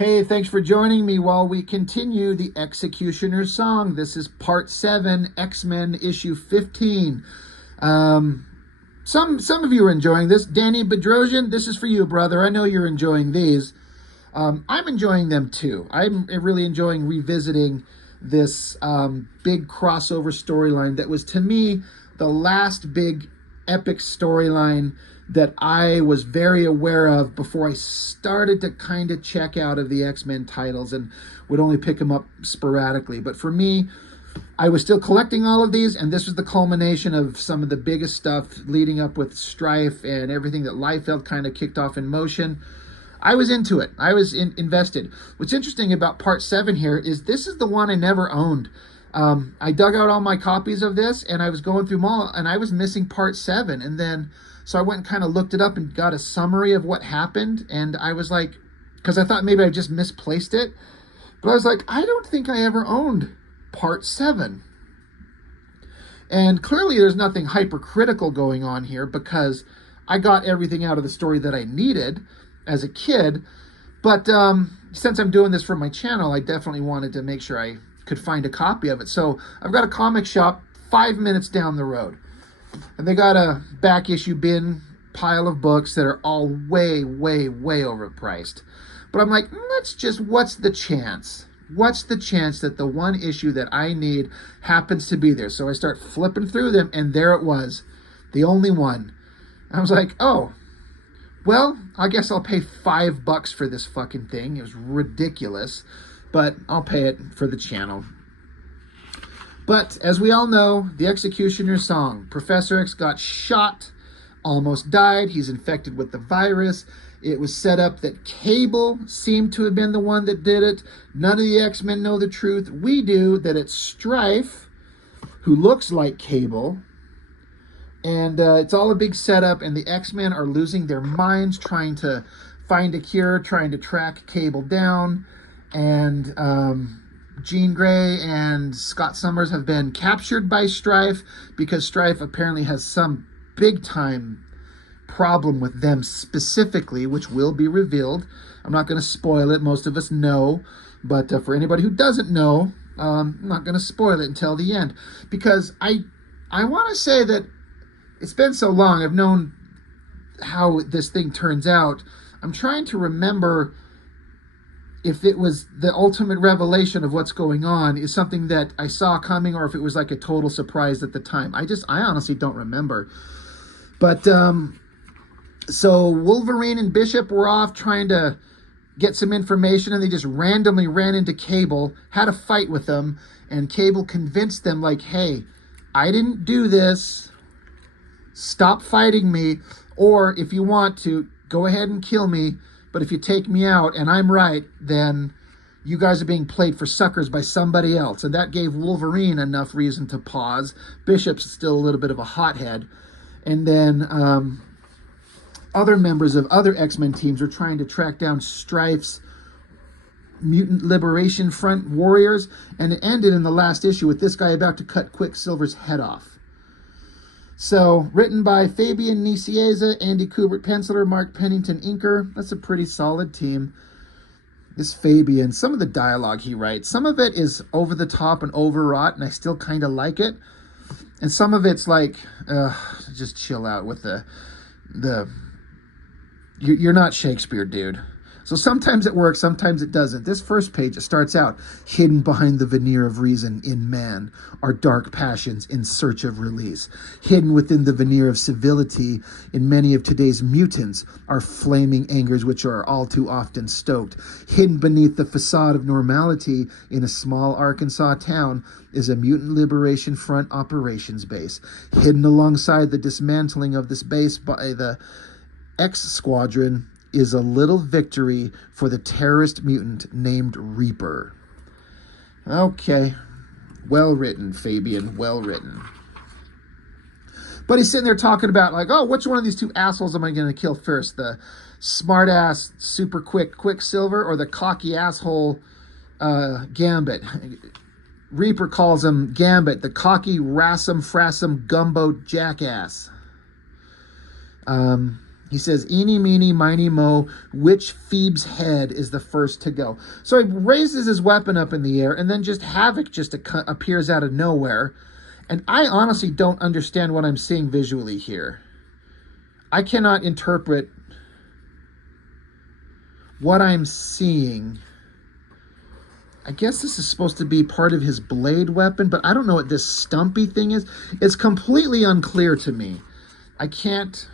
Hey, thanks for joining me while we continue the X-cutioners song. This is part 7, X-Men issue 15. Um, some of you are enjoying this. Danny Bedrosian, this is for you, brother. I know you're enjoying these. I'm enjoying them too. I'm really enjoying revisiting this big crossover storyline that was, to me, the last big epic storyline that I was very aware of before I started to kind of check out of the X-Men titles and would only pick them up sporadically. But for me, I was still collecting all of these, and this was the culmination of some of the biggest stuff leading up with Stryfe and everything that Liefeld kind of kicked off in motion. I was into it. I was invested. What's interesting about part 7 here is this is the one I never owned. I dug out all my copies of this, and I was going through them all, and I was missing part 7. And then, so I went and kind of looked it up and got a summary of what happened. And I was like, because I thought maybe I just misplaced it. But I was like, I don't think I ever owned part 7. And clearly there's nothing hypercritical going on here because I got everything out of the story that I needed as a kid. But since I'm doing this for my channel, I definitely wanted to make sure I could find a copy of it. So I've got a comic shop 5 minutes down the road, and they got a back issue bin pile of books that are all way overpriced. But I'm like, what's the chance? What's the chance that the one issue that I need happens to be there? So I start flipping through them, and there it was, the only one. I was like, oh, well, I guess I'll pay $5 for this fucking thing. It was ridiculous, but I'll pay it for the channel. But as we all know, the X-cutioners song. Professor X got shot, almost died. He's infected with the virus. It was set up that Cable seemed to have been the one that did it. None of the X-Men know the truth. We do, that it's Stryfe, who looks like Cable. And it's all a big setup, and the X-Men are losing their minds trying to find a cure, trying to track Cable down. And Jean Grey and Scott Summers have been captured by Stryfe because Stryfe apparently has some big-time problem with them specifically, which will be revealed. I'm not going to spoil it. Most of us know. But for anybody who doesn't know, I'm not going to spoil it until the end. Because I want to say that it's been so long. I've known how this thing turns out. I'm trying to remember if it was the ultimate revelation of what's going on is something that I saw coming, or if it was like a total surprise at the time. I honestly don't remember. But so Wolverine and Bishop were off trying to get some information, and they just randomly ran into Cable, had a fight with them, and Cable convinced them, like, hey, I didn't do this. Stop fighting me, or if you want to, go ahead and kill me, but if you take me out and I'm right, then you guys are being played for suckers by somebody else. And that gave Wolverine enough reason to pause. Bishop's still a little bit of a hothead. And then other members of other X-Men teams are trying to track down Strife's Mutant Liberation Front warriors, and it ended in the last issue with this guy about to cut Quicksilver's head off. So, written by Fabian Nicieza, Andy Kubert penciler, Mark Pennington inker. That's a pretty solid team. This Fabian, some of the dialogue he writes, some of it is over the top and overwrought, and I still kind of like it. And some of it's like, just chill out with you're not Shakespeare, dude. So sometimes it works, sometimes it doesn't. This first page, it starts out, hidden behind the veneer of reason in man are dark passions in search of release. Hidden within the veneer of civility in many of today's mutants are flaming angers which are all too often stoked. Hidden beneath the facade of normality in a small Arkansas town is a Mutant Liberation Front operations base. Hidden alongside the dismantling of this base by the X Squadron is a little victory for the terrorist mutant named Reaper. Okay. Well written, Fabian. Well written. But he's sitting there talking about, like, oh, which one of these two assholes am I going to kill first? The smart-ass, super quick Quicksilver, or the cocky asshole Gambit? Reaper calls him Gambit, the cocky, rassum, frassum, gumbo jackass. He says, eeny, meeny, miny, mo, which Phoebe's head is the first to go? So he raises his weapon up in the air, and then just Havoc just appears out of nowhere. And I honestly don't understand what I'm seeing visually here. I cannot interpret what I'm seeing. I guess this is supposed to be part of his blade weapon, but I don't know what this stumpy thing is. It's completely unclear to me. I can't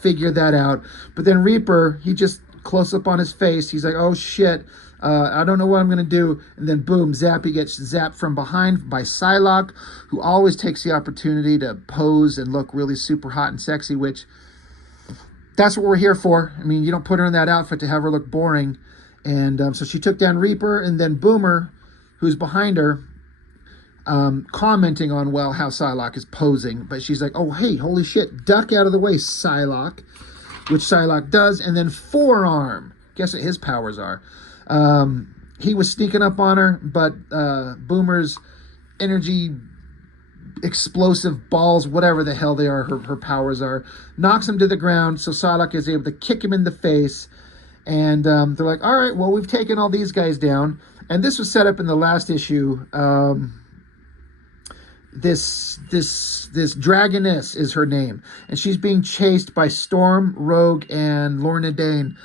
figure that out. But then Reaper, he just close up on his face. He's like, oh shit, I don't know what I'm going to do. And then boom, Zappy gets zapped from behind by Psylocke, who always takes the opportunity to pose and look really super hot and sexy, which that's what we're here for. I mean, you don't put her in that outfit to have her look boring. And so she took down Reaper, and then Boomer, who's behind her, commenting on, well, how Psylocke is posing. But she's like, oh, hey, holy shit, duck out of the way, Psylocke, which Psylocke does. And then Forearm. Guess what his powers are. He was sneaking up on her, but Boomer's energy, explosive balls, whatever the hell they are, her powers are, knocks him to the ground. So Psylocke is able to kick him in the face. And they're like, all right, well, we've taken all these guys down. And this was set up in the last issue. This Dragoness is her name. And she's being chased by Storm, Rogue, and Lorna Dane.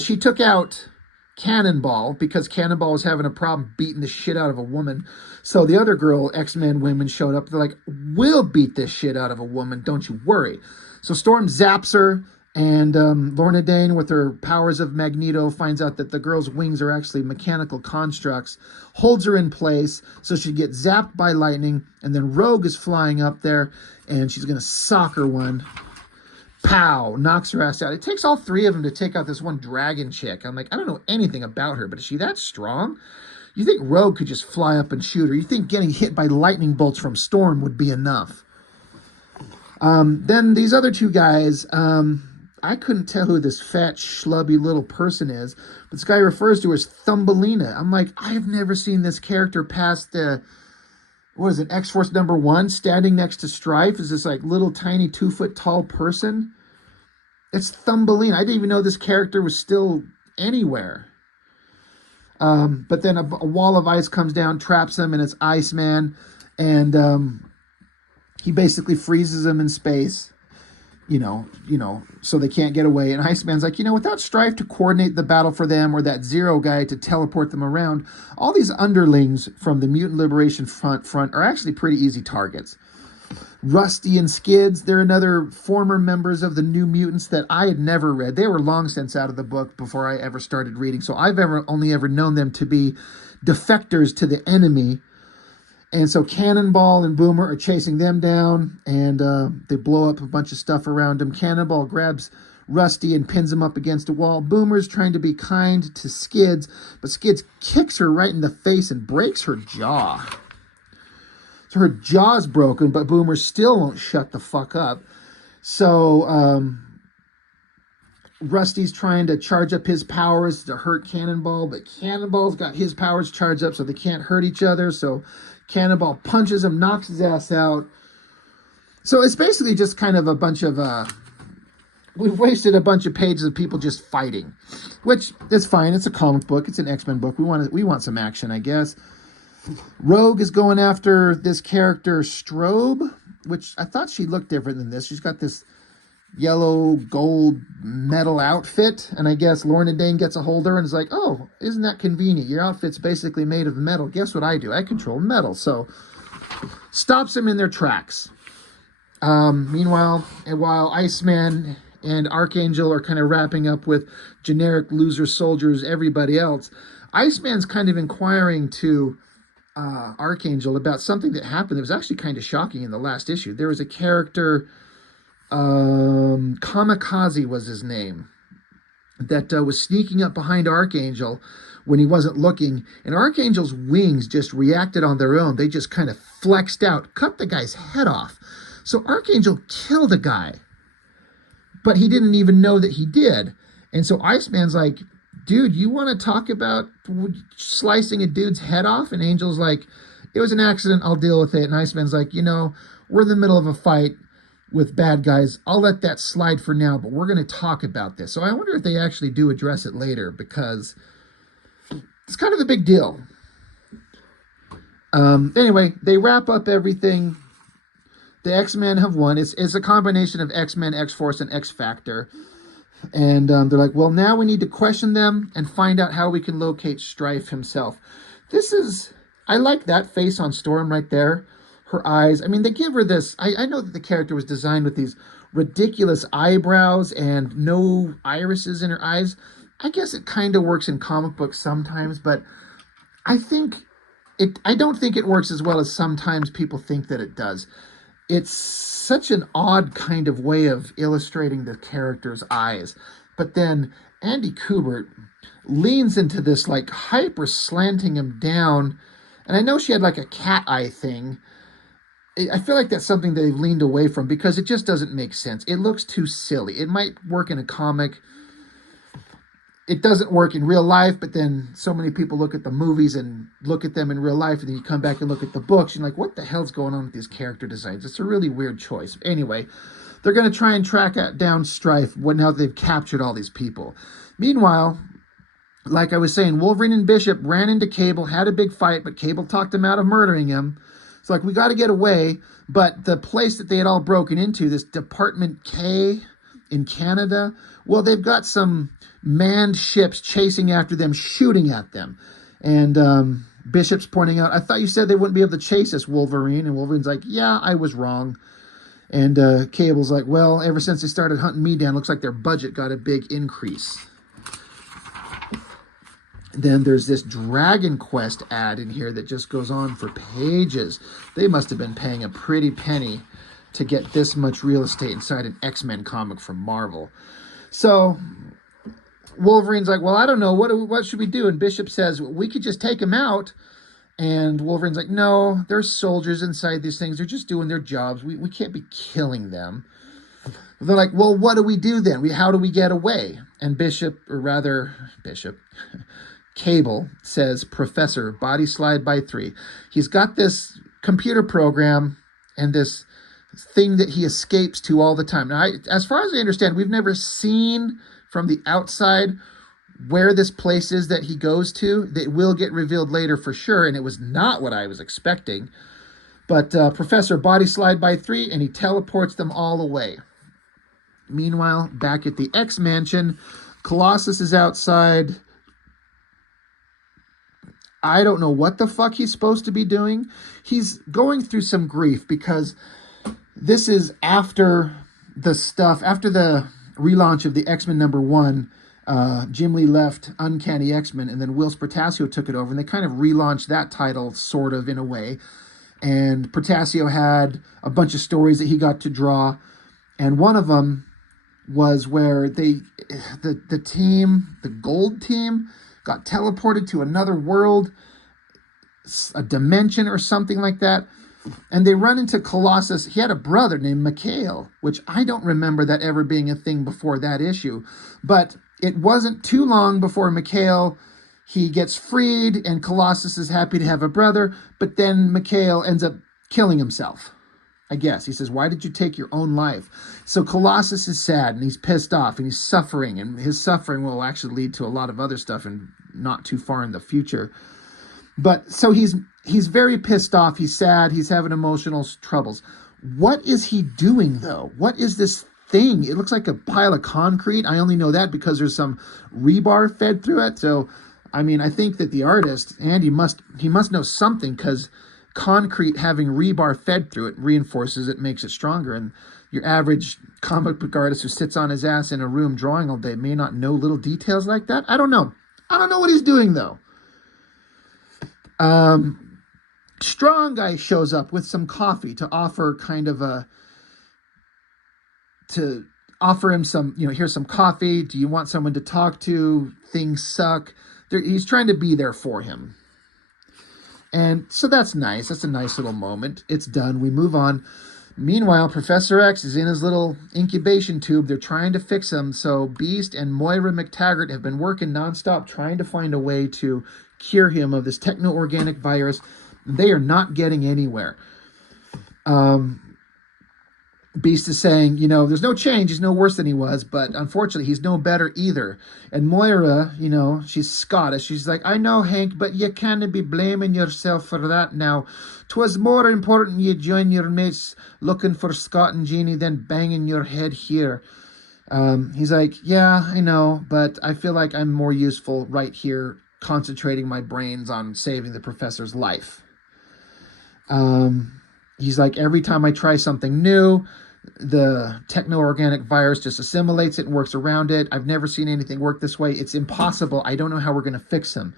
She took out Cannonball because Cannonball was having a problem beating the shit out of a woman. So the other girl, X-Men women, showed up. They're like, we'll beat this shit out of a woman. Don't you worry. So Storm zaps her. And Lorna Dane, with her powers of Magneto, finds out that the girl's wings are actually mechanical constructs, holds her in place so she gets zapped by lightning, and then Rogue is flying up there, and she's going to sock her one. Pow! Knocks her ass out. It takes all three of them to take out this one dragon chick. I'm like, I don't know anything about her, but is she that strong? You think Rogue could just fly up and shoot her? You think getting hit by lightning bolts from Storm would be enough? Then these other two guys... I couldn't tell who this fat, schlubby little person is, but this guy refers to her as Thumbelina. I'm like, I've never seen this character past the, what is it, X-Force #1, standing next to Stryfe is this like little tiny 2-foot tall person. It's Thumbelina. I didn't even know this character was still anywhere. But then a wall of ice comes down, traps him, and it's Iceman, and he basically freezes him in space. You know, so they can't get away. And Iceman's like, without Stryfe to coordinate the battle for them or that Zero guy to teleport them around, all these underlings from the Mutant Liberation Front are actually pretty easy targets. Rusty and Skids, they're another former members of the New Mutants that I had never read. They were long since out of the book before I ever started reading. So I've only ever known them to be defectors to the enemy. And so Cannonball and Boomer are chasing them down, and they blow up a bunch of stuff around him. Cannonball grabs Rusty and pins him up against a wall. Boomer's trying to be kind to Skids, but Skids kicks her right in the face and breaks her jaw. So her jaw's broken, but Boomer still won't shut the fuck up. So Rusty's trying to charge up his powers to hurt Cannonball, but Cannonball's got his powers charged up so they can't hurt each other. So Cannonball punches him, knocks his ass out. So it's basically just kind of a bunch of, we've wasted a bunch of pages of people just fighting, which is fine. It's a comic book. It's an X-Men book. We want some action, I guess. Rogue is going after this character, Strobe, which I thought she looked different than this. She's got this yellow gold metal outfit, and I guess Lorna Dane gets a hold of her and is like, oh, isn't that convenient? Your outfit's basically made of metal. Guess what I do? I control metal. So stops them in their tracks. Meanwhile, while Iceman and Archangel are kind of wrapping up with generic loser soldiers, everybody else, Iceman's kind of inquiring to Archangel about something that happened that was actually kind of shocking in the last issue. There was a character, Kamikaze was his name, that was sneaking up behind Archangel when he wasn't looking, and Archangel's wings just reacted on their own. They just kind of flexed out, cut the guy's head off. So Archangel killed a guy, but he didn't even know that he did. And so Iceman's like, dude, you want to talk about slicing a dude's head off? And Angel's like, it was an accident, I'll deal with it. And Iceman's like, we're in the middle of a fight. with bad guys. I'll let that slide for now, but we're going to talk about this. So I wonder if they actually do address it later, because it's kind of a big deal. Anyway, they wrap up everything. The X-Men have won. It's a combination of X-Men, X-Force, and X-Factor. And they're like, well, now we need to question them and find out how we can locate Stryfe himself. I like that face on Storm right there. Her eyes. I mean, they give her this. I know that the character was designed with these ridiculous eyebrows and no irises in her eyes. I guess it kind of works in comic books sometimes, but I don't think it works as well as sometimes people think that it does. It's such an odd kind of way of illustrating the character's eyes. But then Andy Kubert leans into this, like, hyper slanting him down. And I know she had like a cat eye thing. I feel like that's something they've leaned away from because it just doesn't make sense. It looks too silly. It might work in a comic. It doesn't work in real life, but then so many people look at the movies and look at them in real life, and then you come back and look at the books, and you're like, what the hell's going on with these character designs? It's a really weird choice. Anyway, they're going to try and track down Stryfe now that they've captured all these people. Meanwhile, like I was saying, Wolverine and Bishop ran into Cable, had a big fight, but Cable talked him out of murdering him. It's like, we got to get away. But the place that they had all broken into, this Department K in Canada, well, they've got some manned ships chasing after them, shooting at them. And Bishop's pointing out, I thought you said they wouldn't be able to chase us, Wolverine. And Wolverine's like, yeah, I was wrong. And Cable's like, well, ever since they started hunting me down, looks like their budget got a big increase. Then there's this Dragon Quest ad in here that just goes on for pages. They must have been paying a pretty penny to get this much real estate inside an X-Men comic from Marvel. So Wolverine's like, well, I don't know. What should we do? And Bishop says, we could just take him out. And Wolverine's like, no, there's soldiers inside these things. They're just doing their jobs. We can't be killing them. They're like, well, what do we do then? How do we get away? And Bishop, Cable says, Professor, body slide by 3. He's got this computer program and this thing that he escapes to all the time. Now, as far as I understand, we've never seen from the outside where this place is that he goes to. That will get revealed later for sure, and it was not what I was expecting. But Professor body slide by 3, and he teleports them all away. Meanwhile, back at the X Mansion, Colossus is outside. I don't know what the fuck he's supposed to be doing. He's going through some grief because this is after the relaunch of the X-Men #1. Jim Lee left Uncanny X-Men, and then Will Spertasio took it over, and they kind of relaunched that title sort of in a way. And Spertasio had a bunch of stories that he got to draw, and one of them was where the gold team got teleported to another world, a dimension or something like that. And they run into Colossus. He had a brother named Mikhail, which I don't remember that ever being a thing before that issue. But it wasn't too long before Mikhail, he gets freed, and Colossus is happy to have a brother. But then Mikhail ends up killing himself, I guess. He says, why did you take your own life? So Colossus is sad, and he's pissed off, and he's suffering. And his suffering will actually lead to a lot of other stuff and not too far in the future. But so he's very pissed off. He's sad. He's having emotional troubles. What is he doing, though? What is this thing? It looks like a pile of concrete. I only know that because there's some rebar fed through it. So, I mean, I think that the artist, Andy, he must know something, because concrete having rebar fed through it reinforces it, makes it stronger. And your average comic book artist who sits on his ass in a room drawing all day may not know little details like that. I don't know. I don't know what he's doing, though. Strong Guy shows up with some coffee to offer him some, here's some coffee. Do you want someone to talk to? Things suck. He's trying to be there for him. And so that's nice. That's a nice little moment. It's done. We move on. Meanwhile, Professor X is in his little incubation tube. They're trying to fix him. So Beast and Moira McTaggart have been working nonstop trying to find a way to cure him of this techno-organic virus. They are not getting anywhere. Beast is saying, you know, there's no change. He's no worse than he was, but unfortunately, he's no better either. And Moira, you know, she's Scottish. She's like, I know, Hank, but you can't be blaming yourself for that now. 'Twas more important you join your mates looking for Scott and Jeannie than banging your head here. He's like, yeah, I know, but I feel like I'm more useful right here, concentrating my brains on saving the professor's life. He's like, every time I try something new, the techno-organic virus just assimilates it and works around it. I've never seen anything work this way. It's impossible. I don't know how we're going to fix him.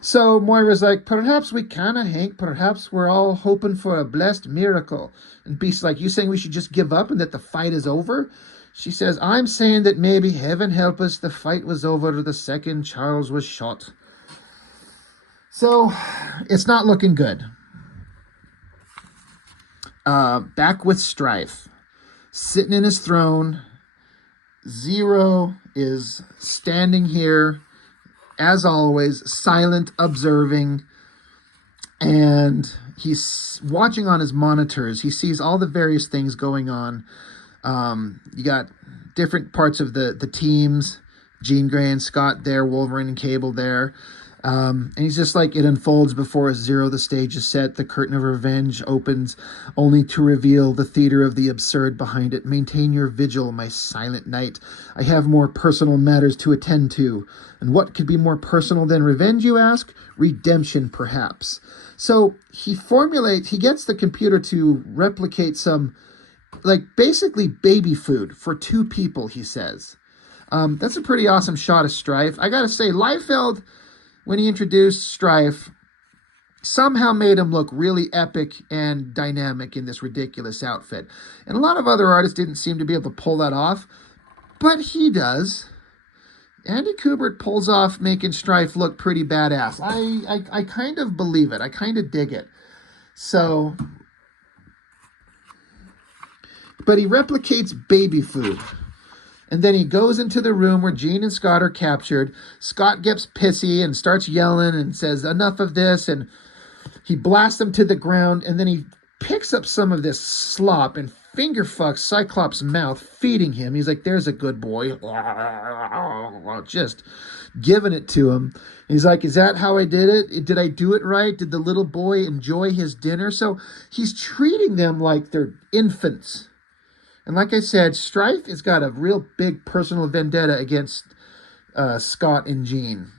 So Moira's like, perhaps we can, Hank. Perhaps we're all hoping for a blessed miracle. And Beast's like, you saying we should just give up and that the fight is over? She says, I'm saying that maybe, heaven help us, the fight was over the second Charles was shot. So it's not looking good. Back with Stryfe. Sitting in his throne. Zero is standing here, as always, silent, observing, and he's watching on his monitors. He sees all the various things going on. You got different parts of the teams, Jean Grey and Scott there, Wolverine and Cable there. And he's just like, it unfolds before us, Zero. The stage is set. The curtain of revenge opens, only to reveal the theater of the absurd behind it. Maintain your vigil, my silent knight. I have more personal matters to attend to. And what could be more personal than revenge, you ask? Redemption, perhaps. So he gets the computer to replicate some, like, basically baby food for two people, he says. That's a pretty awesome shot of Stryfe. I gotta say, Liefeld, when he introduced Stryfe, somehow made him look really epic and dynamic in this ridiculous outfit. And a lot of other artists didn't seem to be able to pull that off, but he does. Andy Kubert pulls off making Stryfe look pretty badass. I kind of believe it. I kind of dig it. So, but he replicates baby food. And then he goes into the room where Jean and Scott are captured. Scott gets pissy and starts yelling and says, enough of this. And he blasts them to the ground. And then he picks up some of this slop and finger fucks Cyclops' mouth, feeding him. He's like, there's a good boy. Just giving it to him. He's like, is that how I did it? Did I do it right? Did the little boy enjoy his dinner? So he's treating them like they're infants. And like I said, Stryfe has got a real big personal vendetta against Scott and Jean.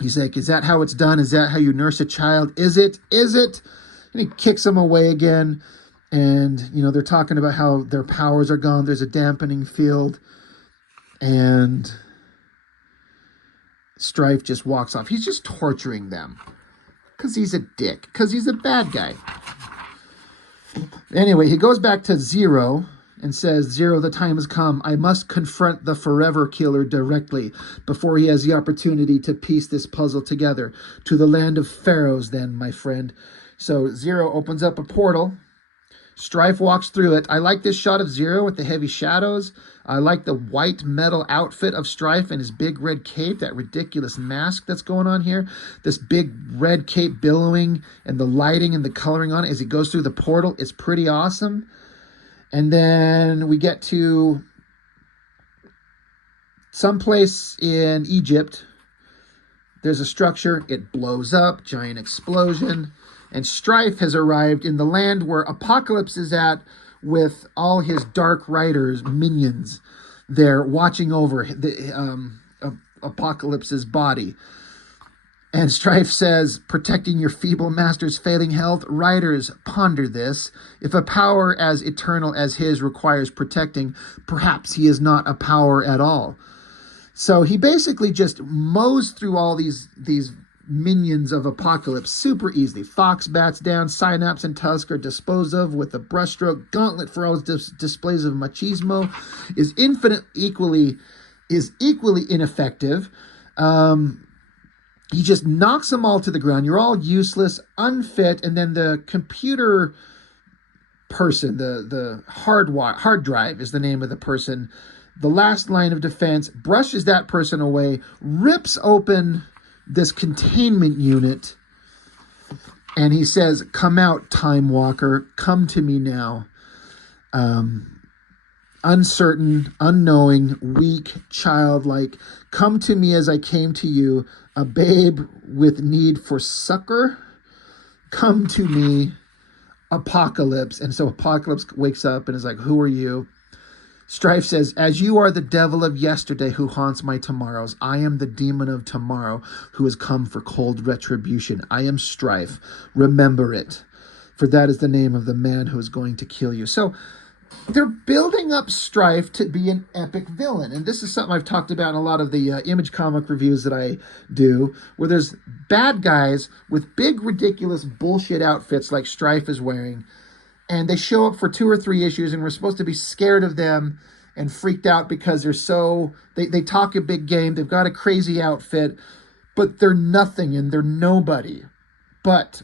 He's like, is that how it's done? Is that how you nurse a child? Is it? Is it? And he kicks them away again. And, you know, they're talking about how their powers are gone. There's a dampening field. And Stryfe just walks off. He's just torturing them. Because he's a dick. Because he's a bad guy. Anyway, he goes back to Zero and says, Zero, the time has come. I must confront the Forever Killer directly before he has the opportunity to piece this puzzle together. To the land of pharaohs, then, my friend. So Zero opens up a portal. Stryfe walks through it. I like this shot of Zero with the heavy shadows. I like the white metal outfit of Stryfe and his big red cape, that ridiculous mask that's going on here. This big red cape billowing and the lighting and the coloring on it as he goes through the portal. It's pretty awesome. And then we get to someplace in Egypt. There's a structure. It blows up. Giant explosion. And Stryfe has arrived in the land where Apocalypse is at with all his Dark Riders minions. They're watching over the Apocalypse's body. And Stryfe says, protecting your feeble master's failing health, Riders, ponder this. If a power as eternal as his requires protecting, perhaps he is not a power at all. So he basically just mows through all these minions of Apocalypse super easily. Fox bats down, Synapse and Tusk are disposed of with a brushstroke. Gauntlet, for all his displays of machismo, is equally ineffective. He just knocks them all to the ground. You're all useless, unfit, and then the computer person, the hard drive is the name of the person. The last line of defense brushes that person away, rips open this containment unit, and he says, come out, Time Walker, come to me now. uncertain, unknowing, weak, childlike. Come to me as I came to you, a babe with need for succor. Come to me, Apocalypse. And so Apocalypse wakes up and is like, who are you? Stryfe says, as you are the devil of yesterday who haunts my tomorrows, I am the demon of tomorrow who has come for cold retribution. I am Stryfe. Remember it, for that is the name of the man who is going to kill you. So they're building up Stryfe to be an epic villain. And this is something I've talked about in a lot of the Image comic reviews that I do, where there's bad guys with big, ridiculous bullshit outfits like Stryfe is wearing, and they show up for 2 or 3 issues, and we're supposed to be scared of them and freaked out because they talk a big game, they've got a crazy outfit, but they're nothing and they're nobody. But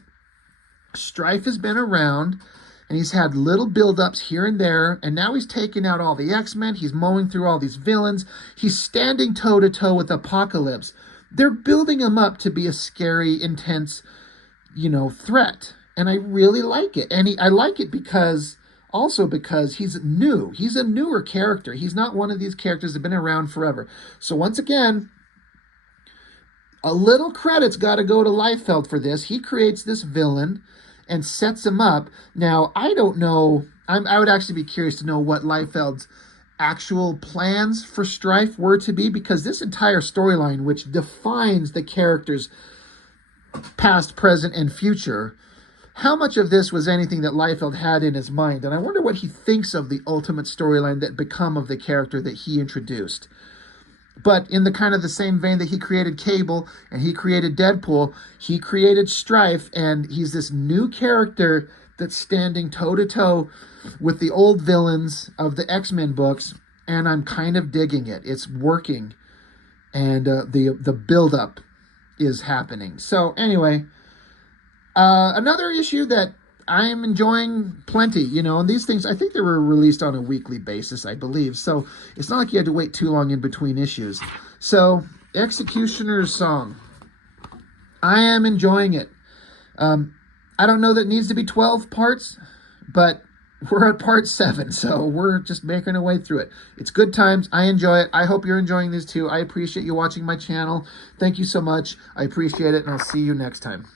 Stryfe has been around, and he's had little build-ups here and there, and now he's taking out all the X-Men, he's mowing through all these villains, he's standing toe-to-toe with Apocalypse. They're building him up to be a scary, intense, threat. And I really like it. And I like it because he's new. He's a newer character. He's not one of these characters that have been around forever. So once again, a little credit's got to go to Liefeld for this. He creates this villain and sets him up. Now, I don't know. I would actually be curious to know what Liefeld's actual plans for Stryfe were to be, because this entire storyline, which defines the character's past, present, and future, how much of this was anything that Liefeld had in his mind? And I wonder what he thinks of the ultimate storyline that become of the character that he introduced. But in the kind of the same vein that he created Cable and he created Deadpool, he created Stryfe, and he's this new character that's standing toe-to-toe with the old villains of the X-Men books, and I'm kind of digging it. It's working, and the build-up is happening. So anyway, another issue that I'm enjoying plenty, and these things, I think they were released on a weekly basis, I believe. So it's not like you had to wait too long in between issues. So X-cutioners song, I am enjoying it. I don't know that it needs to be 12 parts, but we're at part 7, so we're just making our way through it. It's good times. I enjoy it. I hope you're enjoying these too. I appreciate you watching my channel. Thank you so much. I appreciate it, and I'll see you next time.